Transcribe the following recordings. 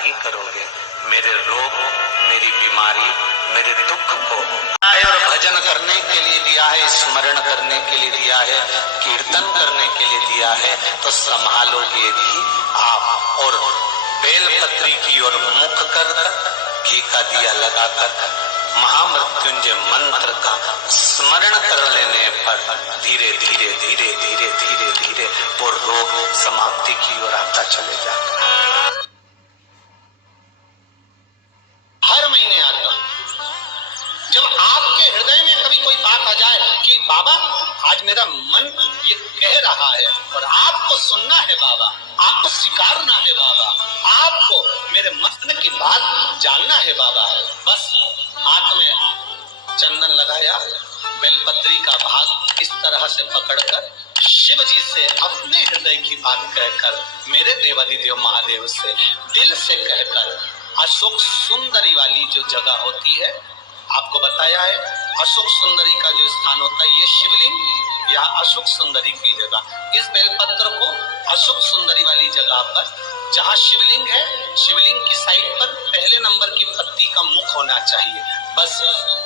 नहीं करोगे। मेरे रोग, मेरी बीमारी, मेरे दुख को और भजन करने के लिए दिया है, स्मरण करने के लिए दिया है, कीर्तन करने के लिए दिया है, तो संभालोगे भी आप। और बेलपत्री की ओर मुख कर घी का दिया लगाकर महामृत्युंजय मंत्र का स्मरण कर लेने पर धीरे धीरे धीरे धीरे धीरे धीरे वो रोग समाप्ति की ओर आता चले जाता है। हर महीने आता, जब आपके हृदय में कभी कोई बात आ जाए कि बाबा आज मेरा मन ये कह रहा है और आपको सुनना है बाबा, आपको स्वीकारना है बाबा, आपको मेरे मन की बात जानना है बाबा, बस हाथ में चंदन लगाया, बेलपत्री का भाग इस तरह से पकड़कर शिव जी से अपने हृदय की बात कहकर, मेरे देवाधिदेव महादेव से दिल से कहकर, अशोक सुंदरी वाली जो जगह होती है, आपको बताया है अशोक सुंदरी का जो स्थान होता है, ये शिवलिंग या अशोक सुंदरी की जगह, इस बेलपत्र को अशोक सुंदरी वाली जगह पर जहाँ शिवलिंग है, शिवलिंग की साइड पर पहले नंबर की पत्ती का मुख होना चाहिए, बस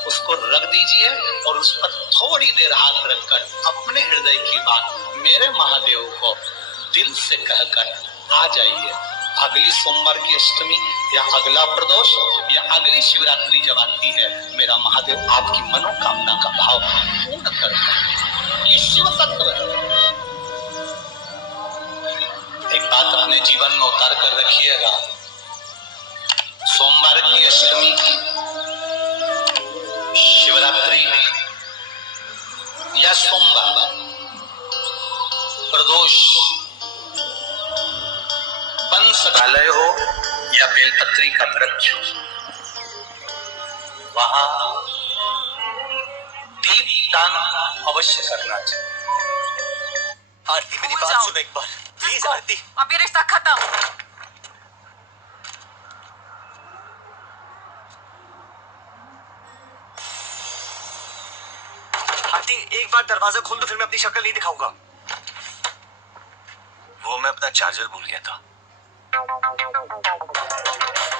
उसको रख दीजिए और उस पर थोड़ी देर हाथ रखकर अपने हृदय की बात मेरे महादेव को दिल से कहकर आ जाइए। अगली सोमवार की अष्टमी या अगला प्रदोष या अगली शिवरात्रि जब आती है, मेरा महादेव आपकी मनोकामना का भाव पूर्ण करता है। ये शिव तत्व है। एक बात अपने जीवन में उतार कर रखिएगा, सोमवार की अष्टमी, शिवरात्रि या सोमवार, प्रदोष, वंशदालय हो या बेलपत्री का वृक्ष हो, वहां दीपदान अवश्य करना चाहिए। आरती मेरी बात सुनो एक बार प्लीज। आरती अब ये रिश्ता खत्म। आरती एक बार दरवाजा खोल दो, फिर मैं अपनी शक्ल नहीं दिखाऊंगा। वो मैं अपना चार्जर भूल गया था।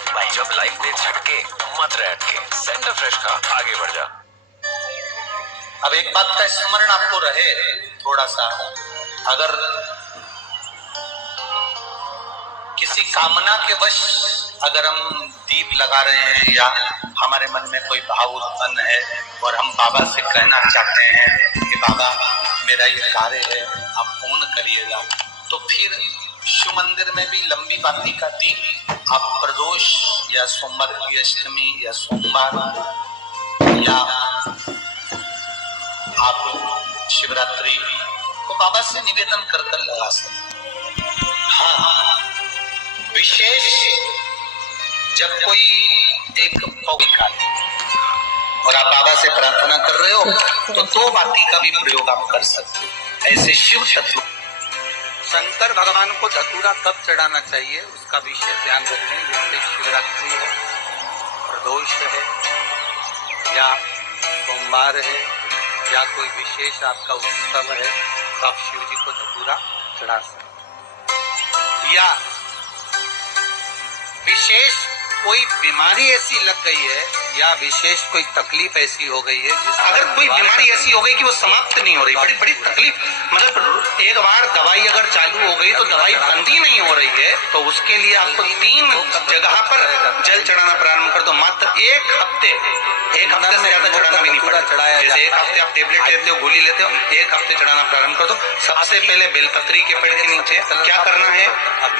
भाई जब लाइफ में झटके मत रह अटके, सेंटर फ्रेश का आगे बढ़ जा। अब एक बात का स्मरण आपको रहे थोड़ा सा, अगर किसी कामना के वश अगर हम दीप लगा रहे हैं या हमारे मन में कोई भाव उत्पन्न है और हम बाबा से कहना चाहते हैं कि बाबा मेरा ये कार्य है आप पूर्ण करिएगा, तो फिर शिव मंदिर में भी लंबी बाती का दीप आप प्रदोष या सोमवार की अष्टमी या सोमवार या आप शिवरात्रि को बाबा से निवेदन कर कर लगा सकते। हाँ, विशेष जब कोई एक पौधा और आप बाबा से प्रार्थना कर रहे हो तो दो बाती का भी प्रयोग आप कर सकते हो। ऐसे शिव तत्व शंकर भगवान को धतूरा तब चढ़ाना चाहिए, उसका विशेष ध्यान रखें। जैसे शिवरात्रि है, प्रदोष है या सोमवार है या कोई विशेष आपका उत्सव है, तो आप शिव जी को धतूरा चढ़ा सकते। या विशेष कोई बीमारी ऐसी लग गई है या विशेष कोई तकलीफ ऐसी हो गई है, अगर कोई बीमारी ऐसी हो गई कि वो समाप्त नहीं हो रही, बड़ी बड़ी तकलीफ, मतलब एक बार दवाई अगर चालू हो गई तो दवाई बंद ही नहीं हो रही है, तो उसके लिए आपको 3 जगह पर जल चढ़ाना प्रारंभ कर दो। मात्र एक हफ्ते से ज्यादा चढ़ाना भी नहीं पड़ेगा। जैसे एक हफ्ते आप टेबलेट लेते हो, गोली लेते हो, एक हफ्ते चढ़ाना प्रारंभ कर दो। सबसे पहले बेलपत्री के पेड़ के नीचे क्या करना है,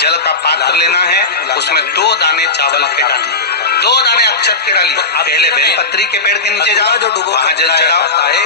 जल का पात्र लेना है, उसमें 2 दाने चावल के डालने, 2 दाने अक्षत के डालिए। पहले बेलपत्री के पेड़ के नीचे जाओ, वहां जल चढ़ाओ,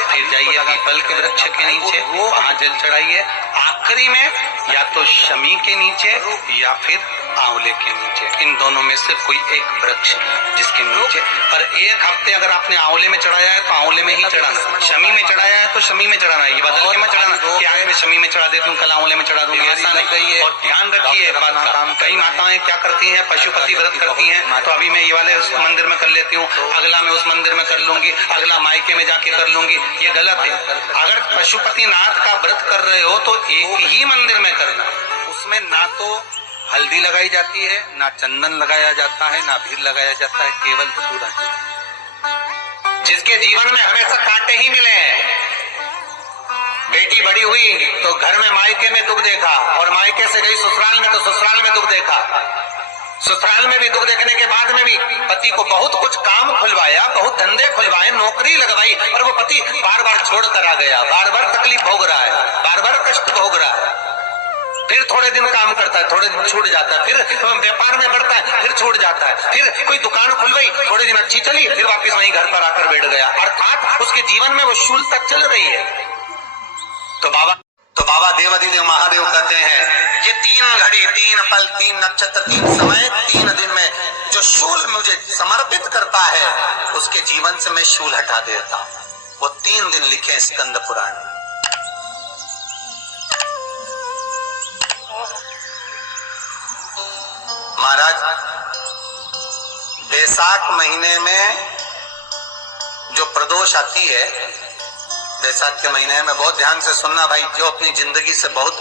फिर जाइए पीपल के वृक्ष के नीचे, वहां जल चढ़ाइए। आखिरी में या तो शमी के नीचे या फिर आंवले के नीचे, इन दोनों में से कोई एक वृक्ष जिसके नीचे। पर एक हफ्ते अगर आपने आंवले में चढ़ाया है तो आंवले में ही चढ़ाना, शमी में चढ़ाया है तो शमी में चढ़ाना, ये बदल के मत चढ़ाना कि आज मैं शमी में चढ़ा देती हूँ कल आंवले में चढ़ा दूंगी, ऐसा नहीं। और ध्यान रखिए एक बात का, कई माताएं क्या करती हैं, पशुपति व्रत करती हैं, तो अभी मैं ये वाले उस मंदिर में कर लेती हूँ, अगला मैं उस मंदिर में कर लूंगी, अगला मायके में जाके कर लूंगी, ये गलत है। अगर पशुपति नाथ का व्रत कर रहे हो तो एक ही मंदिर में करना, उसमें ना तो हल्दी लगाई जाती है, ना चंदन लगाया जाता है, ना अबीर लगाया जाता है, केवल धतूरा। जिसके जीवन में हमेशा कांटे ही मिले हैं। बेटी बड़ी हुई तो घर में मायके में दुख देखा, और मायके से गई ससुराल में तो ससुराल में दुख देखा। ससुराल में भी दुख देखने के बाद में भी पति को बहुत कुछ काम खुलवाया, बहुत धंधे खुलवाए, नौकरी लगवाई, और वो पति बार बार छोड़ कर आ गया, बार बार तकलीफ भोग रहा है, बार बार कष्ट भोग रहा है। फिर थोड़े दिन काम करता है, थोड़े दिन छूट जाता है, फिर व्यापार में बढ़ता है, फिर छूट जाता है, फिर कोई दुकान खुल गई, थोड़े दिन अच्छी चली, फिर वापस वहीं घर पर आकर बैठ गया। अर्थात उसके जीवन में वो शूलता चल रही है। तो बाबा देवाधिदेव महादेव कहते हैं, ये 3 घड़ी 3 पल 3 नक्षत्र 3 समय 3 दिन में जो शूल मुझे समर्पित करता है, उसके जीवन से मैं शूल हटा देता हूं। वो 3 दिन लिखे स्कंद पुराण। महाराज, बैसाख महीने में जो प्रदोष आती है, बैसाख के महीने में बहुत ध्यान से सुनना भाई, जो अपनी जिंदगी से बहुत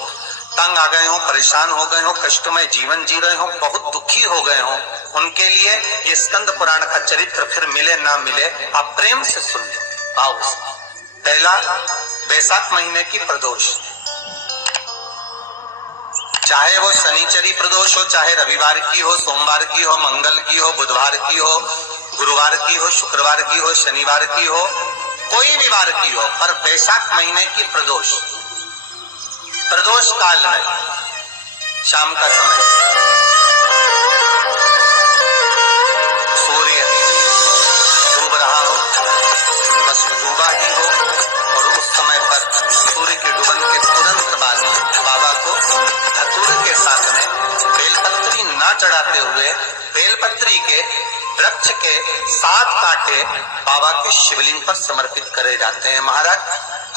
तंग आ गए हो, परेशान हो गए हो, कष्टमय जीवन जी रहे हो, बहुत दुखी हो गए हो, उनके लिए ये स्कंद पुराण का चरित्र फिर मिले ना मिले, आप प्रेम से सुन लो भाव से। पहला, बैसाख महीने की प्रदोष, चाहे वो शनिचरी प्रदोष हो, चाहे रविवार की हो, सोमवार की हो, मंगल की हो, बुधवार की हो, गुरुवार की हो, शुक्रवार की हो, शनिवार की हो, कोई भी वार की हो, पर बैसाख महीने की प्रदोष, प्रदोष काल में शाम का समय सूर्य डूब रहा हो, बस डूबा ही हो, और उस समय पर सूर्य के डूबन के तुरंत बाद बाबा को धतूरे के साथ में बेलपत्री न चढ़ाते हुए बेलपत्री के वृक्ष के 7 कांटे बाबा के शिवलिंग पर समर्पित करे जाते हैं। महाराज,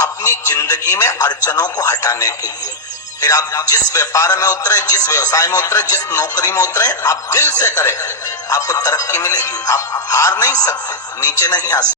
अपनी जिंदगी में अड़चनों को हटाने के लिए फिर आप जिस व्यापार में उतरे, जिस व्यवसाय में उतरे, जिस नौकरी में उतरे, आप दिल से करें, आपको तरक्की मिलेगी। आप हार नहीं सकते, नीचे नहीं आ सकते।